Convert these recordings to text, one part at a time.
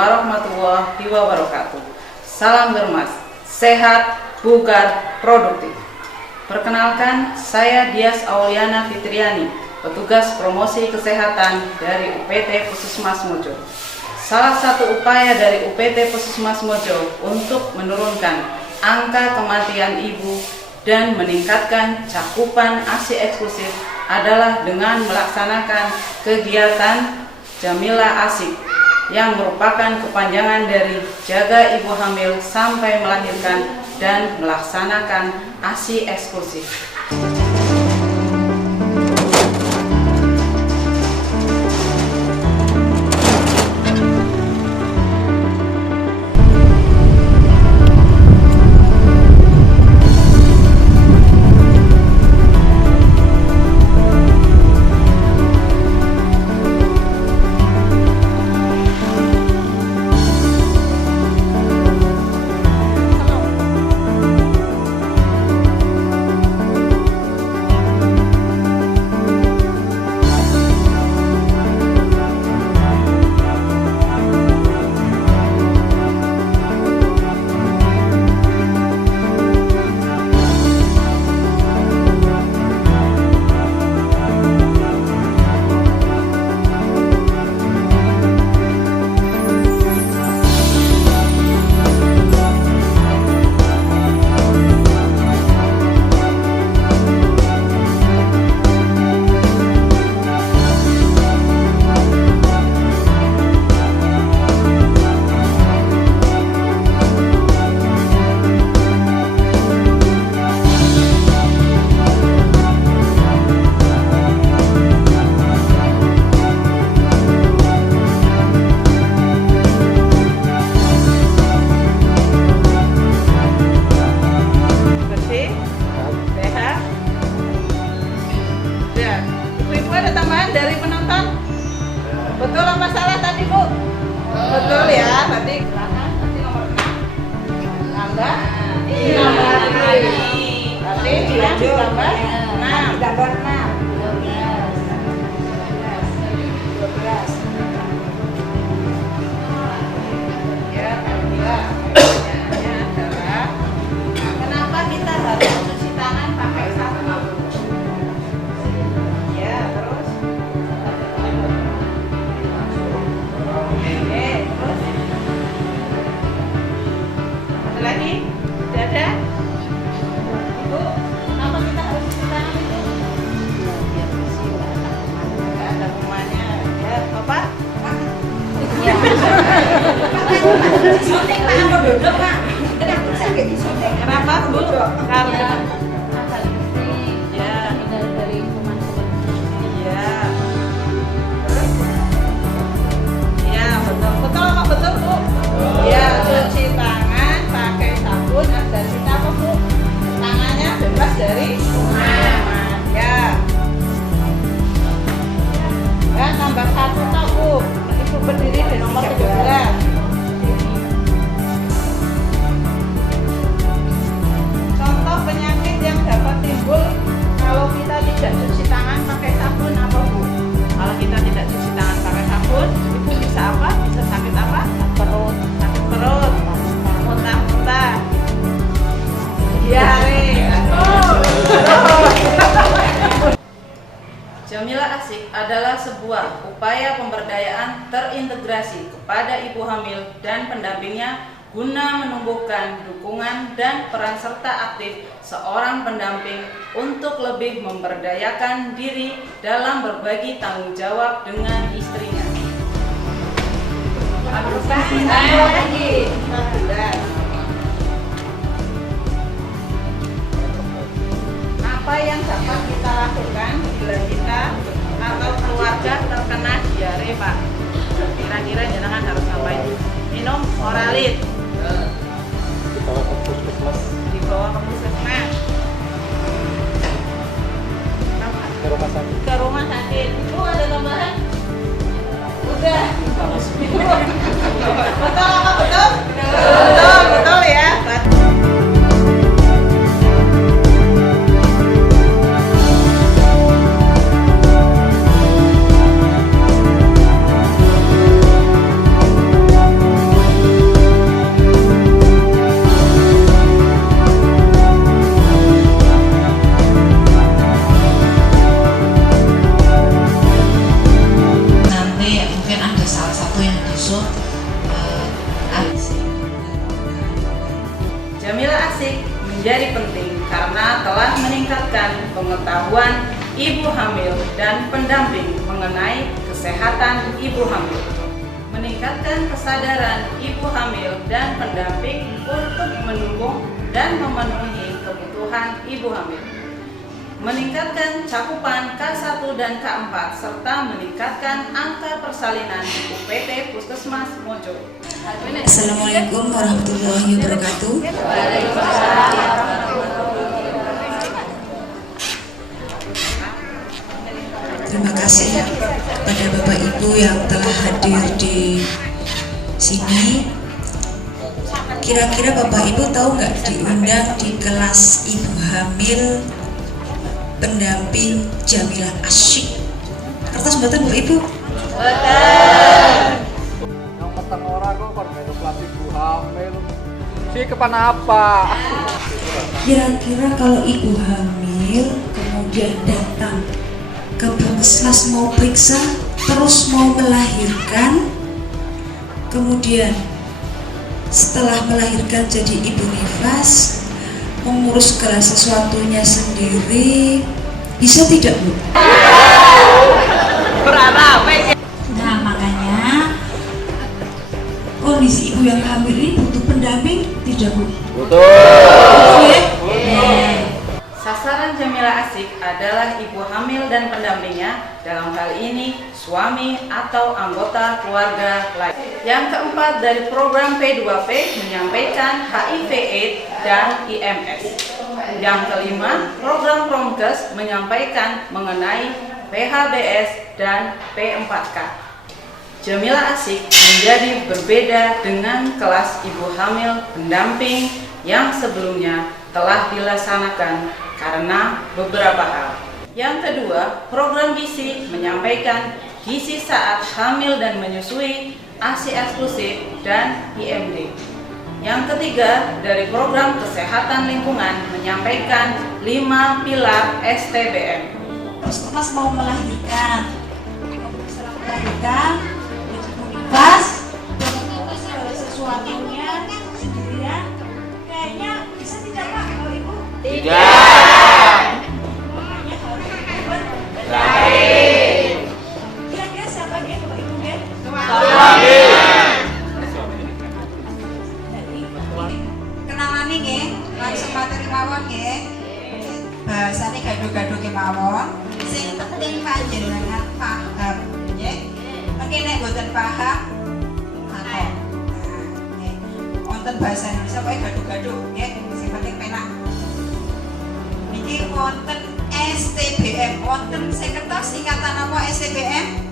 warahmatullahi wabarakatuh. Salam Germas, sehat, bugar, produktif. Perkenalkan, saya Dias Auliana Fitriani, petugas promosi kesehatan dari UPT Puskesmas Mojo. Salah satu upaya dari UPT Puskesmas Mojo untuk menurunkan angka kematian ibu dan meningkatkan cakupan ASI eksklusif adalah dengan melaksanakan kegiatan Jamila Asik yang merupakan kepanjangan dari jaga ibu hamil sampai melahirkan dan melaksanakan ASI eksklusif. Ibu ada tambahan dari penonton? Betul apa salah tadi, Bu? Betul ya, tadi silakan. Nanti nomor 6. Tambah? Iya. Berarti ditambah 6. Tambah 6. 12. Ya, alhamdulillah. Pertanyaannya adalah kenapa kita harus cuci tangan pakai sabun? Lagi, dada, Ibu, kenapa kita harus cuci tangan itu? Biar bersih, ada kumannya, ya, Bapak? Ya. Disuntik Pak, apa duduk Pak? Kenapa sakit disuntik? Kenapa Bu? Karena ya, dari kuman-kuman. Iya. Terus? Iya, betul. Betul apa betul Bu? Iya, cuci tangan pakai sabun agar kita apa Bu? Tangannya bebas dari kuman. Ya. Ya, tambah 1 toh Bu. Ibu berdiri di nomor 13. Contoh penyakit yang dapat timbul kalau kita tidak cuci tangan pakai sabun apa Bu? Kalau kita tidak cuci tangan pakai sabun, Ibu bisa apa? Bisa sakit apa? Perut, muntah-muntah, diare. Jamila Asik adalah sebuah upaya pemberdayaan terintegrasi kepada ibu hamil dan pendampingnya guna menumbuhkan dukungan dan peran serta aktif seorang pendamping untuk lebih memberdayakan diri dalam berbagi tanggung jawab dengan istrinya. Apa yang dapat kita lakukan bila kita atau keluarga terkena diare, Pak? Kira-kira jenengan harus ngapain? Minum Oralit. Dibawa ke puskesmas. Dibawa ke puskesmas. Ke rumah sakit. Ke rumah sakit. Bu, ada tambahan? Udah. Betul apa betul? Betul, betul ya. Jamila Asik menjadi penting karena telah meningkatkan pengetahuan ibu hamil dan pendamping mengenai kesehatan ibu hamil, meningkatkan kesadaran ibu hamil dan pendamping untuk mendukung dan memenuhi kebutuhan ibu hamil, meningkatkan cakupan K1 dan K4 serta meningkatkan angka persalinan di UPT Puskesmas Mojo. Assalamualaikum warahmatullahi wabarakatuh. Terima kasih pada Bapak Ibu yang telah hadir di sini. Kira-kira Bapak Ibu tahu nggak diundang di kelas ibu hamil pendamping Jamila Asik? Kertas mboten Bapak Ibu? Yang petang orang kok kon melu kelas ibu hamil. Si kepanapa? Kira-kira kalau ibu hamil kemudian datang ke puskesmas mau periksa, terus mau melahirkan, kemudian setelah melahirkan jadi ibu nifas, mengurus segala sesuatunya sendiri, bisa tidak Bu? Nah makanya kondisi ibu yang hamil ini butuh pendamping, tidak Bu? Betul. Sasaran Jamila Asik adalah ibu hamil dan pendampingnya, dalam hal ini suami atau anggota keluarga lain. Yang keempat, dari program P2P menyampaikan HIV/AIDS dan IMS. Yang kelima, program Promkes menyampaikan mengenai PHBS dan P4K. Jamila Asik menjadi berbeda dengan kelas ibu hamil pendamping yang sebelumnya telah dilaksanakan karena beberapa hal. Yang kedua, program gizi menyampaikan gizi saat hamil dan menyusui, ASI eksklusif, dan IMD. Yang ketiga, dari program kesehatan lingkungan menyampaikan 5 pilar STBM. Puskesmas mau melahirkan, setelah melahirkan, pas, segala sesuatunya sendirian, kayaknya bisa tidak Pak kalau Ibu? Makanya harus dibuat baik. Kira-kira siapa yang Bapak Ibu kan? Jadi kenalan nih, langsung materi mawon nggih. Bahasane gaduh-gaduh kemawon. Sing penting panjenengan paham nggih. Mengki nek mboten paham takon. Nah, nggih. Wonten bahasa Indonesia pokoke gaduh-gaduh nggih, sing penting penak. Niki wonten STBM, wonten sing kertas singkatan apa STBM?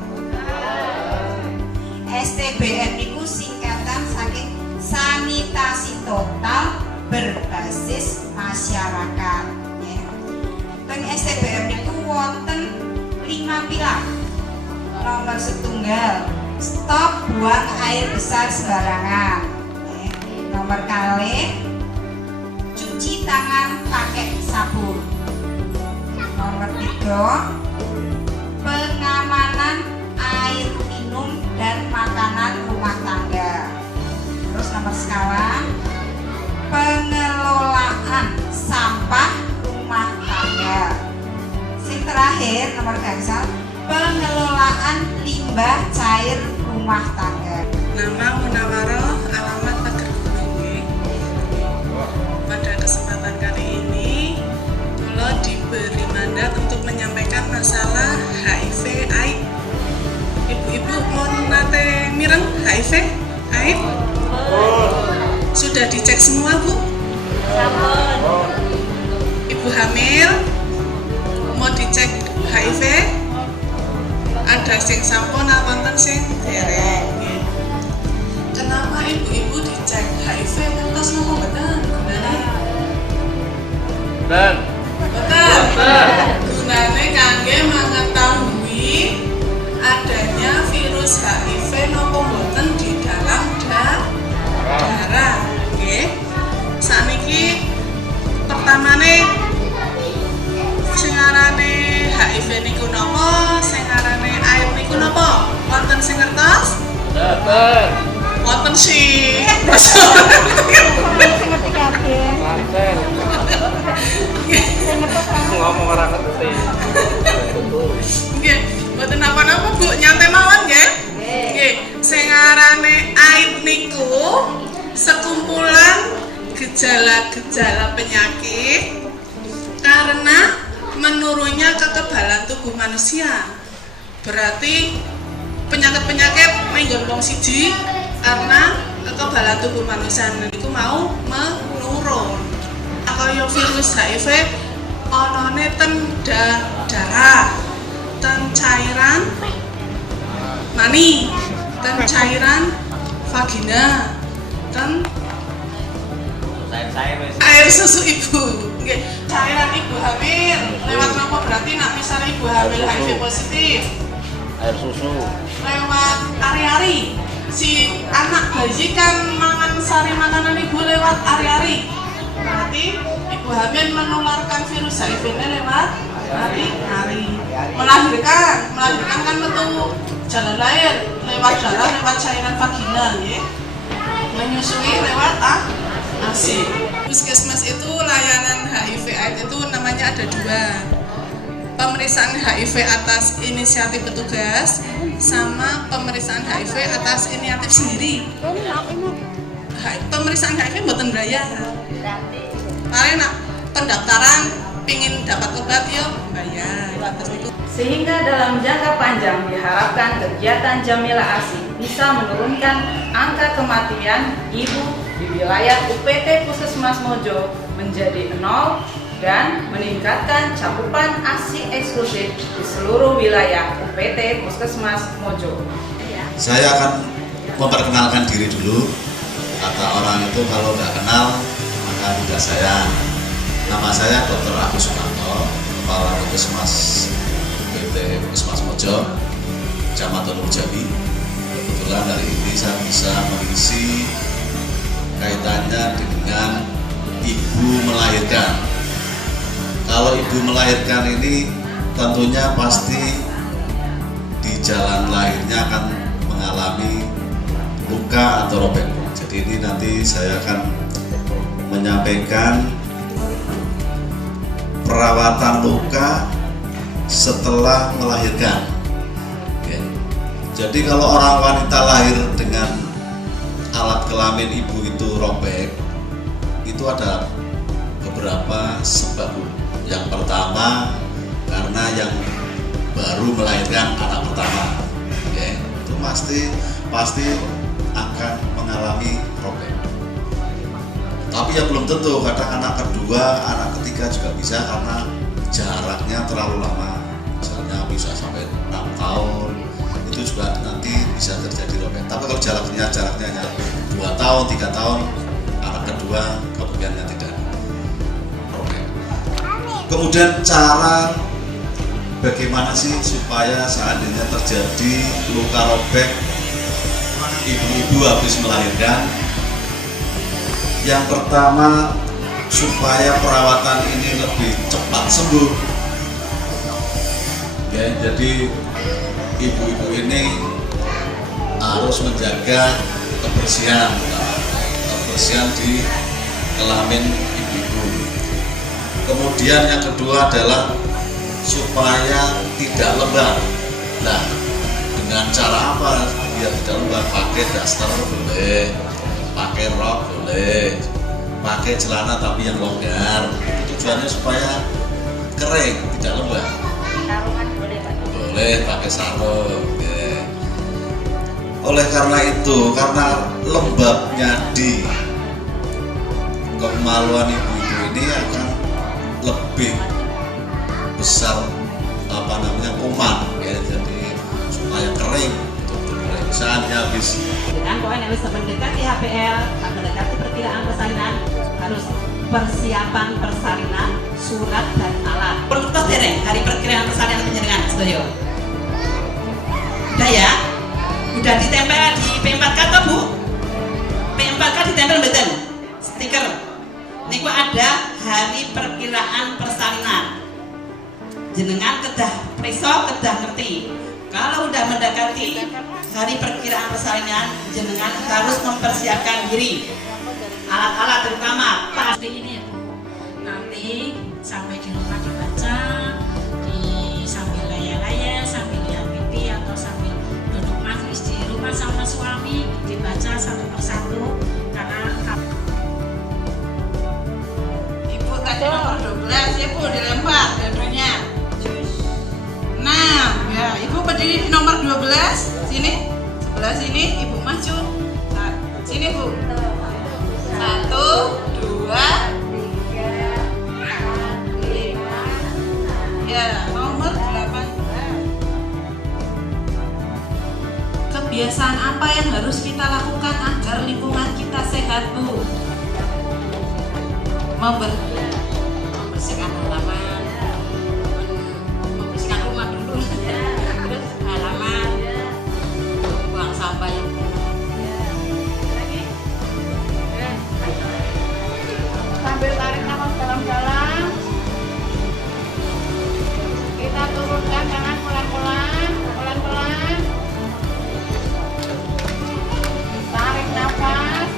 STBM niku singkatan saking sanitasi total berbasis masyarakat. Teng STBM niku wonten 5 pilar. Nomor setunggal, stop buang air besar sembarangan. Nomor kalih, cuci tangan pakai sabun. Nomor 3, pengamanan air minum dan makanan rumah tangga. Terus nomor skala, pengelolaan sampah rumah tangga. Sing terakhir nomor gangsal, pengelolaan limbah cair rumah tangga. Nama Munawaroh, alamat Pager Gunung. Pada kesempatan kali ini, kula diberi mandat untuk menyampaikan masalah HIV/AIDS. Ibu-ibu mau nate mireng HIV/AIDS? Sudah dicek semua Bu? Ibu hamil mau dicek HIV? Ada sing sampun apa wonten sing dereng? Kenapa ibu-ibu dicek HIV ngantos napa mboten gunane? Gunane kangge mengetahui adanya virus HIV napa mboten di dalam darah. Nggih. Saniki pertamane sing arane HIV niku napa, sing arane AIDS niku napa? Wonten sing ngertos? Wonten sih. Sing ngerti kabeh. gejala penyakit karena menurunnya kekebalan tubuh manusia. Berarti penyakit-penyakit menggon wong siji karena kekebalan tubuh manusia itu mau menurun. Kaya virus HIV onone ten darah, ten cairan mani, ten cairan vagina, ten air susu ibu. Nggih, cairan ibu hamil lewat apa berarti nak misalnya ibu hamil HIV positif? Air susu. Lewat ari-ari. Si anak bayi kan mangan sari makanan ibu lewat ari-ari. Berarti ibu hamil menularkan virus HIV-nya lewat ari-ari. Melahirkan kan metu jalan lahir lewat darah, lewat cairan vagina, ya. Menyusui lewat ASI. Puskesmas itu layanan HIV/AIDS itu namanya ada 2. Pemeriksaan HIV atas inisiatif petugas sama pemeriksaan HIV atas inisiatif sendiri. Pemeriksaan HIV mboten bayar. Paling nak pendaftaran pingin dapat obat yo bayar. Sehingga dalam jangka panjang diharapkan kegiatan Jamila ASI bisa menurunkan angka kematian ibu di wilayah UPT Puskesmas Mojo menjadi 0 dan meningkatkan cakupan ASI eksklusif di seluruh wilayah UPT Puskesmas Mojo. Saya akan memperkenalkan diri dulu. Kata orang itu kalau nggak kenal maka tidak sayang. Nama saya Dr. Agus Sumanto, Kepala Puskesmas UPT Puskesmas Mojo, Kecamatan Jambi. Kebetulan hari ini saya bisa mengisi kaitannya dengan ibu melahirkan. Kalau ibu melahirkan ini tentunya pasti di jalan lahirnya akan mengalami luka atau robek. Jadi ini nanti saya akan menyampaikan perawatan luka setelah melahirkan. Oke. Jadi kalau orang wanita lahir dengan alat kelamin ibu itu robek, itu ada beberapa sebab. Yang pertama karena yang baru melahirkan anak pertama, oke, itu pasti akan mengalami robek. Tapi ya belum tentu, kadang anak kedua, anak ketiga juga bisa karena jaraknya terlalu lama, misalnya bisa sampai 6 tahun, itu juga nanti bisa terjadi robek. Tapi kalau jaraknya hanya 2 tahun, 3 tahun, anak kedua kemungkinannya tidak robek. Kemudian cara bagaimana sih supaya seandainya terjadi luka robek ibu-ibu habis melahirkan? Yang pertama, supaya perawatan ini lebih cepat sembuh. Ya, jadi ibu-ibu ini harus menjaga kebersihan di kelamin ibu-ibu. Kemudian yang kedua adalah supaya tidak lembab. Nah, dengan cara apa biar tidak lembab? Pakai daster boleh, pakai rok boleh, pakai celana tapi yang longgar. Tujuannya supaya kering, tidak lembab. Sarungan boleh Pak? Boleh pakai sarung. Ya. Oleh karena itu, karena lembabnya di kemaluan ibu-ibu ini akan lebih besar kuman, ya, jadi supaya kering, betul-betul misalnya habis dengan poin yang bisa mendekati HPL, mendekati perkiraan persalinan, harus persiapan persalinan, surat dan alat. Perlu dereng hari perkiraan persalinan penjenengan, setuju? Udah ya? Udah ditempel di P4K atau Bu? P4K ditempel betul? Stiker. Ini ada hari perkiraan persalinan. Jenengan kedah preso, kedah ngerti. Kalau udah mendekati hari perkiraan persalinan, jenengan harus mempersiapkan diri. Alat-alat terutama seperti ini ya Bu. Nanti sampai di rumah dibaca, sambil layar-layar, sambil lihat TV atau sambil duduk majelis di rumah sama suami, dibaca satu persatu karena tadi nomor 12 ya Bu, dilempar dua-duanya. 6 ya, Ibu berdiri di nomor 12. Sini, sebelah sini Ibu maju. Nah, sini Bu. 1, 2, 3, 4, 5. Ya, nomor 8. Kebiasaan apa yang harus kita lakukan agar lingkungan kita sehat, Bu? Membersihkan halaman, membersihkan rumah dulu, terus halaman, buang sampah yang Sambil tarik nafas dalam-dalam, kita turunkan tangan pelan-pelan. Tarik nafas.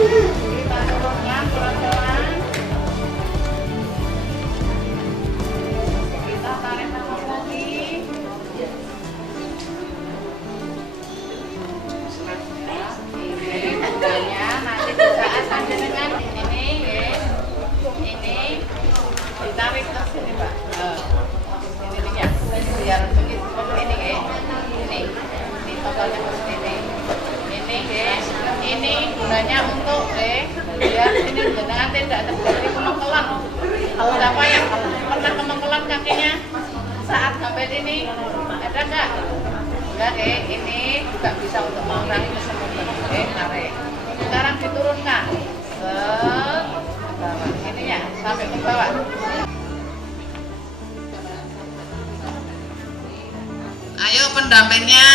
Kita turunkan pelan-pelan. Kita tarik nafas lagi. Ini tandanya nanti di saat sampai dengan ini ya. Ini ditarik ke sini Pak. Ini ya, biar begitu ini ya. Ini totalnya seperti ini. Ini ya, ini gunanya untuk biar ini jenengan tidak terjadi kemengkelan. Kalau siapa yang pernah kemengkelan kakinya saat sampai ini ada nggak? Enggak ini juga bisa untuk mengurangi kesemutan. Tarik. Sekarang diturunkan. Ini ya sampai ke bawah. Ayo pendampingnya.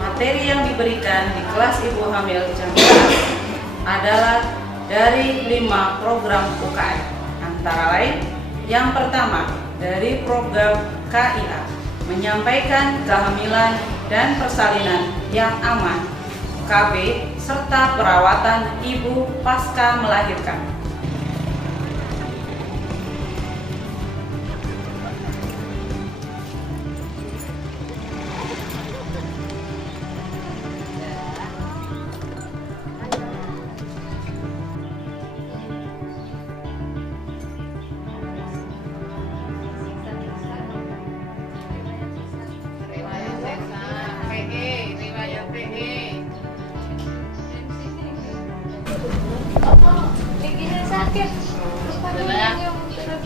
Materi yang diberikan di kelas Ibu Hamil Jam 11 adalah dari 5 program UKM, antara lain yang pertama dari program KIA, menyampaikan kehamilan dan persalinan yang aman, KB, serta perawatan ibu pasca melahirkan.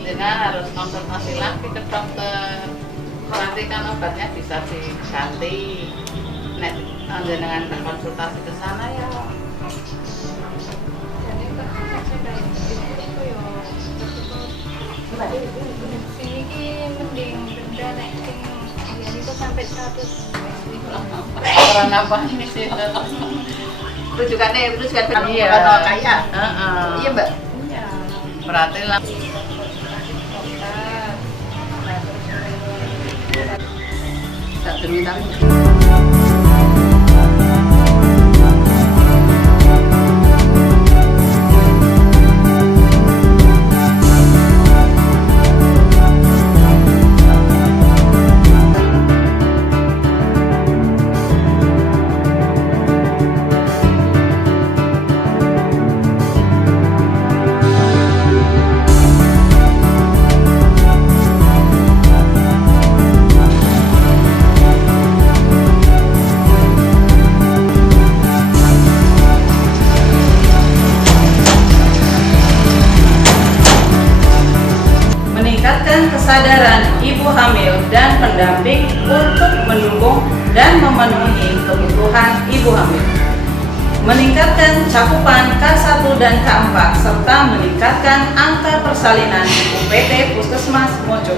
Jenengan harus konsultasi lagi ke dokter. Nanti kan obatnya bisa diganti. Nek jenengan konsultasi ke sana ya. Ini mending benda nek sing itu sampai 100. Orang apa ini sih? Rujukannya Iya. kayak. Iya Mbak. Berarti lah. Tak terminal. kesadaran ibu hamil dan pendamping untuk mendukung dan memenuhi kebutuhan ibu hamil, meningkatkan cakupan K1 dan K4 serta meningkatkan angka persalinan UPT Puskesmas Mojo.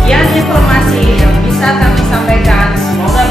Sekian informasi yang bisa kami sampaikan, semoga